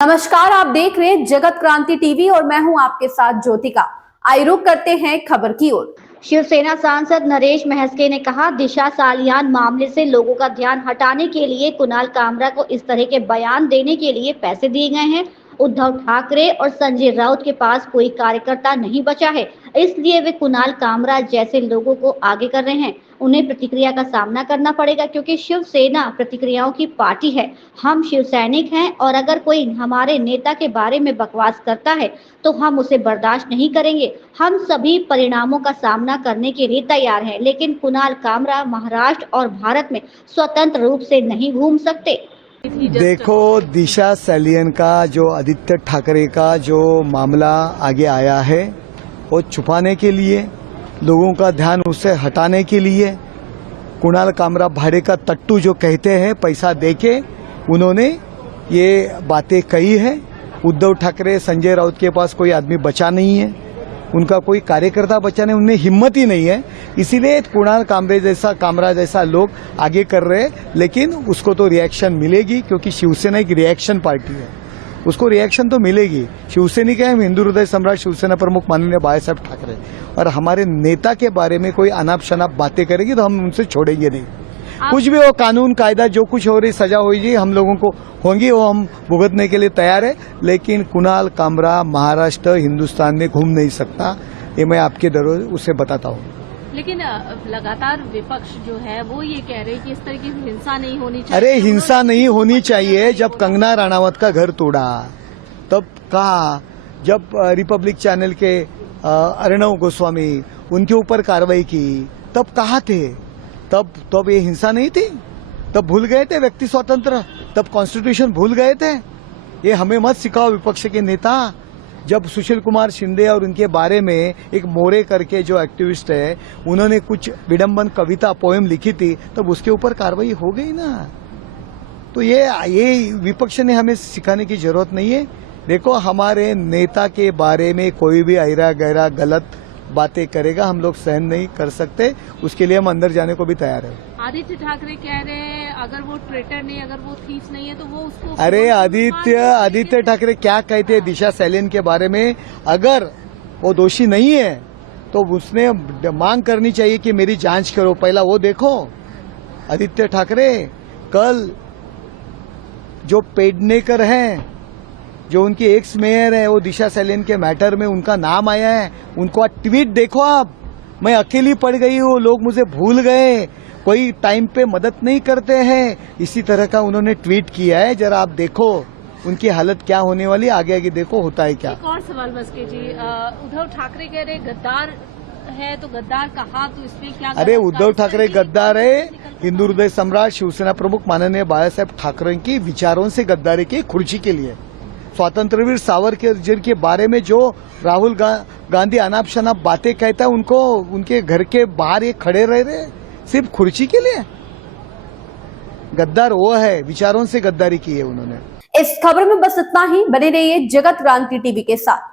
नमस्कार, आप देख रहे हैं जगत क्रांति टीवी और मैं हूं आपके साथ ज्योतिका। आइए रुक करते हैं खबर की ओर। शिवसेना सांसद नरेश महस्के ने कहा, दिशा सालियान मामले से लोगों का ध्यान हटाने के लिए कुणाल कामरा को इस तरह के बयान देने के लिए पैसे दिए गए हैं। उद्धव ठाकरे और संजय राउत के पास कोई कार्यकर्ता नहीं बचा है, इसलिए वे कुणाल कामरा जैसे लोगों को आगे कर रहे हैं। उन्हें प्रतिक्रिया का सामना करना पड़ेगा क्योंकि शिवसेना प्रतिक्रियाओं की पार्टी है। हम शिव सैनिक हैं और अगर कोई हमारे नेता के बारे में बकवास करता है तो हम उसे बर्दाश्त नहीं करेंगे। हम सभी परिणामों का सामना करने के लिए तैयार हैं, लेकिन कुणाल कामरा महाराष्ट्र और भारत में स्वतंत्र रूप से नहीं घूम सकते। देखो, दिशा सैलियन का जो आदित्य ठाकरे का जो मामला आगे आया है वो छुपाने के लिए, लोगों का ध्यान उससे हटाने के लिए कुणाल कामरा भाड़े का तट्टू जो कहते हैं पैसा देके उन्होंने ये बातें कही है। उद्धव ठाकरे संजय राउत के पास कोई आदमी बचा नहीं है, उनका कोई कार्यकर्ता बचा नहीं, उनमें हिम्मत ही नहीं है, इसीलिए कुणाल कामरा जैसा लोग आगे कर रहे हैं। लेकिन उसको तो रिएक्शन मिलेगी क्योंकि शिवसेना एक रिएक्शन पार्टी है, उसको रिएक्शन तो मिलेगी। शिवसैनिक है, हिंदू हृदय सम्राट शिवसेना प्रमुख माननीय बाळासाहेब ठाकरे, और हमारे नेता के बारे में कोई अनाप शनाप बातें करेगी तो हम उनसे छोड़ेंगे नहीं। कुछ भी हो, कानून कायदा जो कुछ हो रही सजा होगी हम लोगों को होंगी, वो हम भुगतने के लिए तैयार है। लेकिन कुणाल कामरा महाराष्ट्र हिंदुस्तान में घूम नहीं सकता, ये मैं आपके दरों उसे बताता हूँ। लेकिन लगातार विपक्ष जो है वो ये कह रहे हैं कि इस तरह की हिंसा नहीं होनी चाहिए। अरे हिंसा नहीं होनी चाहिए। जब कंगना राणावत का घर तोड़ा तब कहा, जब रिपब्लिक चैनल के अर्णव गोस्वामी उनके ऊपर कार्रवाई की तब कहा थे, तब ये हिंसा नहीं थी, तब भूल गए थे व्यक्ति स्वतंत्र, तब कॉन्स्टिट्यूशन भूल गए थे। ये हमें मत सिखाओ विपक्ष के नेता। जब सुशील कुमार शिंदे और उनके बारे में एक मोरे करके जो एक्टिविस्ट है उन्होंने कुछ विडंबन कविता पोएम लिखी थी तब उसके ऊपर कार्रवाई हो गई ना। तो ये विपक्ष ने हमें सिखाने की जरूरत नहीं है। देखो, हमारे नेता के बारे में कोई भी ऐरा गैरा गलत बातें करेगा हम लोग सहन नहीं कर सकते, उसके लिए हम अंदर जाने को भी तैयार है। आदित्य ठाकरे कह रहे हैं अगर वो ट्रेटर नहीं, अगर वो थीफ नहीं है तो वो उसको। अरे आदित्य ठाकरे क्या कहते हैं दिशा सैलियन के बारे में? अगर वो दोषी नहीं है तो उसने मांग करनी चाहिए कि मेरी जांच करो, पहला वो देखो। आदित्य ठाकरे कल जो पेडनेकर हैं, जो उनकी एक्स मेयर है, वो दिशा सैलियन के मैटर में उनका नाम आया है, उनको ट्वीट देखो आप। मैं अकेली पड़ गई हूँ, लोग मुझे भूल गए, कोई टाइम पे मदद नहीं करते हैं, इसी तरह का उन्होंने ट्वीट किया है। जरा आप देखो उनकी हालत क्या होने वाली, आगे आगे देखो होता है क्या। एक और सवाल मस्के जी, उद्धव ठाकरे कह रहे गद्दार है तो गद्दार कहा, तो इसमें क्या? अरे उद्धव ठाकरे गद्दार है, हिंदू हृदय सम्राट शिवसेना प्रमुख माननीय बाळासाहेब ठाकरे की विचारों से गद्दारी की, खुर्ची के लिए। स्वातंत्रवीर सावरकर के बारे में जो राहुल गांधी अनाप शनाप बातें कहता है, उनको उनके घर के बाहर ये खड़े रह रहे सिर्फ खुर्ची के लिए। गद्दार वो है, विचारों से गद्दारी की है उन्होंने। इस खबर में बस इतना ही। बने रहिए जगत क्रांति टीवी के साथ।